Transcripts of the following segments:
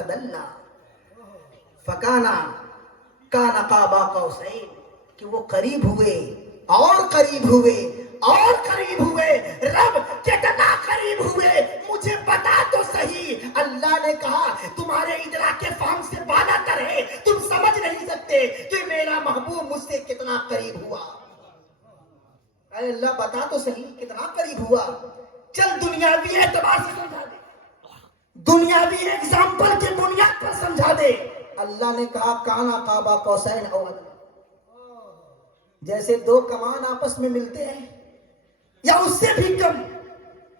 فتدلّا فکانا کان قاب قوسین، کہ وہ قریب ہوئے اور قریب ہوئے اور قریب ہوئے. رب کتنا قریب ہوئے مجھے بتا تو صحیح. اللہ نے کہا تمہارے ادراک فہم سے بالا تر ہے، تم سمجھ نہیں سکتے کہ میرا محبوب مجھ سے کتنا قریب ہوا. اے اللہ بتا تو صحیح کتنا قریب ہوا. چل دنیاوی اعتبار سے سمجھا دے، دنیاوی ایگزامپل کی بنیاد پر سمجھا دے. اللہ نے کہا کانا قاب قوسین او ادنی، جیسے دو کمان آپس میں ملتے ہیں یا اس سے بھی کم.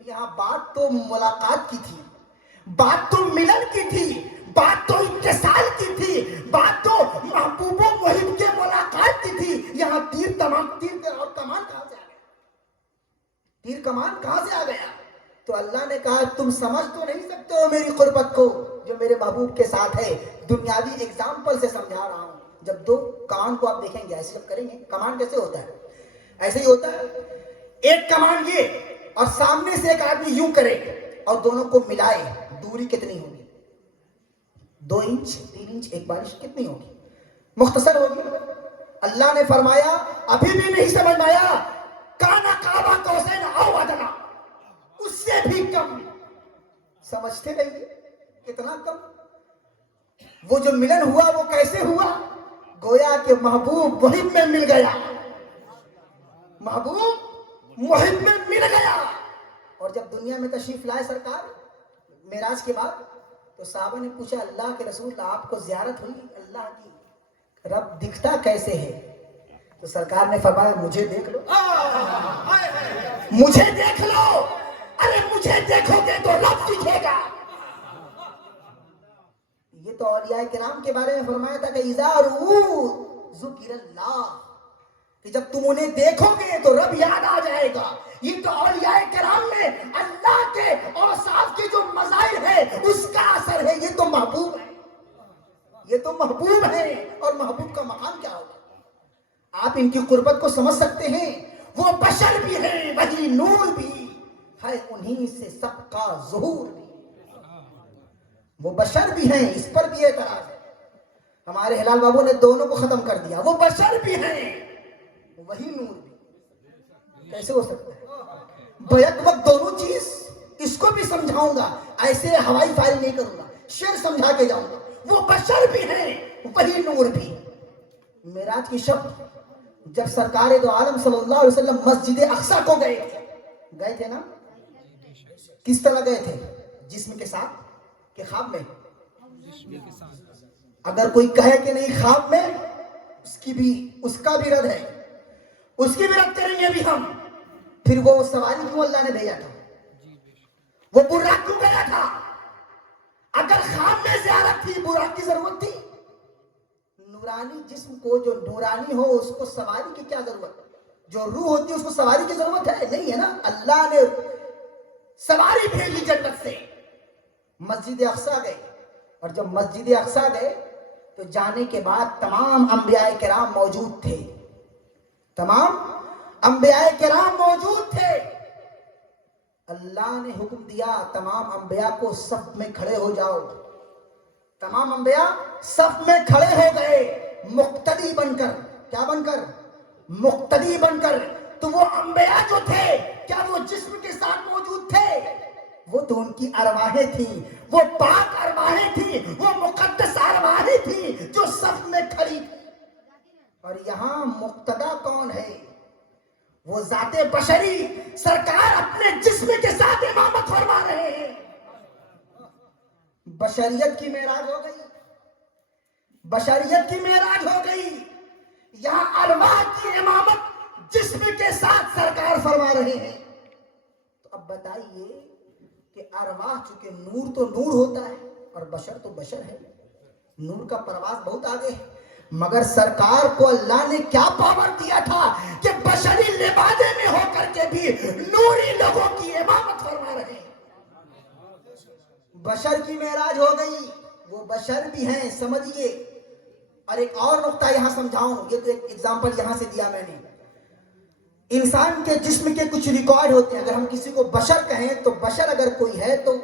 یہاں بات تو ملاقات کی تھی، بات تو ملن کی تھی، بات تو اتصال کی تھی، بات تو محبوب و محب کے ملاقات کی تھی. یہاں تیر کمان کہاں سے آ گیا؟ تیر کمان کہاں سے آ گیا؟ تو اللہ نے کہا تم سمجھ تو نہیں سکتے ہو میری قربت کو جو میرے محبوب کے ساتھ ہے. دنیاوی ایگزامپل سے سمجھا رہا ہوں. جب دو کمان کو آپ دیکھیں گے ایسے جب کریں گے، کمان کیسے ہوتا ہے؟ ایسے ہی ہوتا ہے. ایک کمان یہ اور سامنے سے ایک آدمی یوں کرے اور دونوں کو ملائے، دوری کتنی ہوگی؟ 2 انچ 3 انچ. ایک بارش کتنی ہوگی؟ مختصر ہوگی. اللہ نے فرمایا ابھی بھی نہیں سمجھ میں آیا، کانا قاب قوسین او ادنی، اس سے بھی کم. سمجھتے رہیے کتنا کم. وہ جو ملن ہوا وہ کیسے ہوا؟ گویا کہ محبوب محب میں مل گیا، محبوب محب میں مل گیا. اور جب دنیا میں تشریف لائے سرکار معراج کے بعد تو صحابہ نے پوچھا اللہ کے رسول آپ کو زیارت ہوئی اللہ کی، رب دکھتا کیسے ہے؟ تو سرکار نے فرمایا مجھے دیکھ لو، مجھے دیکھ لو. ارے مجھے دیکھو گے تو رب دکھے گا. یہ تو اولیاء کرام کے بارے میں فرمایا تھا کہ اذا رؤوا ذکر اللہ، کہ جب تم انہیں دیکھو گے تو رب یاد آ جائے گا. یہ تو اولیاء کرام میں اللہ کے اوصاف کے جو مظاہر ہے اس کا اثر ہے. یہ تو محبوب ہے، یہ تو محبوب ہے. اور محبوب کا مقام کیا ہوگا؟ آپ ان کی قربت کو سمجھ سکتے ہیں. وہ بشر بھی ہیں وہی نور بھی ہے، انہی سے سب کا ظہور بھی. وہ بشر بھی ہیں، اس پر بھی اعتراض ہے. ہمارے ہلال بابو نے دونوں کو ختم کر دیا. وہ بشر بھی ہیں وہی نور بھی. کیسے ہو سکتا ہے بیک وقت دونوں چیز؟ اس کو بھی سمجھاؤں گا، ایسے ہوائی فائل نہیں کروں گا، شعر سمجھا کے جاؤں گا. وہ بشر بھی ہیں وہی نور بھی. معراج کی شب جب سرکار دو عالم صلی اللہ علیہ وسلم مسجد اقصی کو گئے تھے نا، کس طرح گئے تھے؟ جسم کے ساتھ کہ خواب میں؟ اگر کوئی کہے کہ نہیں خواب میں، اس کا بھی رد ہے، اس کی بھی رد کریں گے بھی ہم. پھر وہ سواری کیوں اللہ نے بھیجا تھا؟ وہ براق کیوں گیا تھا؟ اگر خواب میں زیارت تھی، براق کی ضرورت تھی؟ نورانی جسم کو جو نورانی ہو اس کو سواری کی کیا ضرورت؟ جو روح ہوتی ہے اس کو سواری کی ضرورت ہے نہیں ہے نا. اللہ نے سواری بھیجی جنت سے. مسجد اقصی گئے، اور جب مسجد اقصی گئے تو جانے کے بعد تمام انبیاء کرام موجود تھے، تمام انبیاء کرام موجود تھے. اللہ نے حکم دیا تمام انبیاء کو صف میں کھڑے ہو جاؤ. تمام انبیاء صف میں کھڑے ہو گئے مقتدی بن کر. کیا بن کر؟ مقتدی بن کر. تو وہ انبیاء جو تھے کیا وہ جسم کے ساتھ موجود تھے؟ وہ تو ان کی ارواحیں تھیں، وہ پاک ارواحیں تھیں، وہ مقدس ارواحیں تھیں جو صف میں کھڑی تھی. اور یہاں مقتدا کون ہے؟ وہ ذات بشری سرکار اپنے جسم کے ساتھ امامت فرما رہے ہیں. بشریت کی معراج ہو گئی، بشریت کی معراج ہو گئی. یہاں ارواح کی امامت جسم کے ساتھ سرکار فرما رہے ہیں. تو اب بتائیے کہ ارواح چونکہ نور تو نور ہوتا ہے اور بشر تو بشر ہے، نور کا پرواز بہت آگے ہے. مگر سرکار کو اللہ نے کیا پاور دیا تھا کہ بشری لبادے میں ہو کر کے بھی نوری لوگوں کی امامت فرما رہے ہیں. بشر کی معراج ہو گئی، وہ بشر بھی ہیں سمجھیے. اور ایک اور نقطہ یہاں سمجھاؤں، یہ تو ایک ایگزامپل یہاں سے دیا میں نے. انسان کے جسم کے کچھ ریکارڈ ہوتے ہیں. اگر ہم کسی کو بشر کہیں تو بشر اگر کوئی ہے تو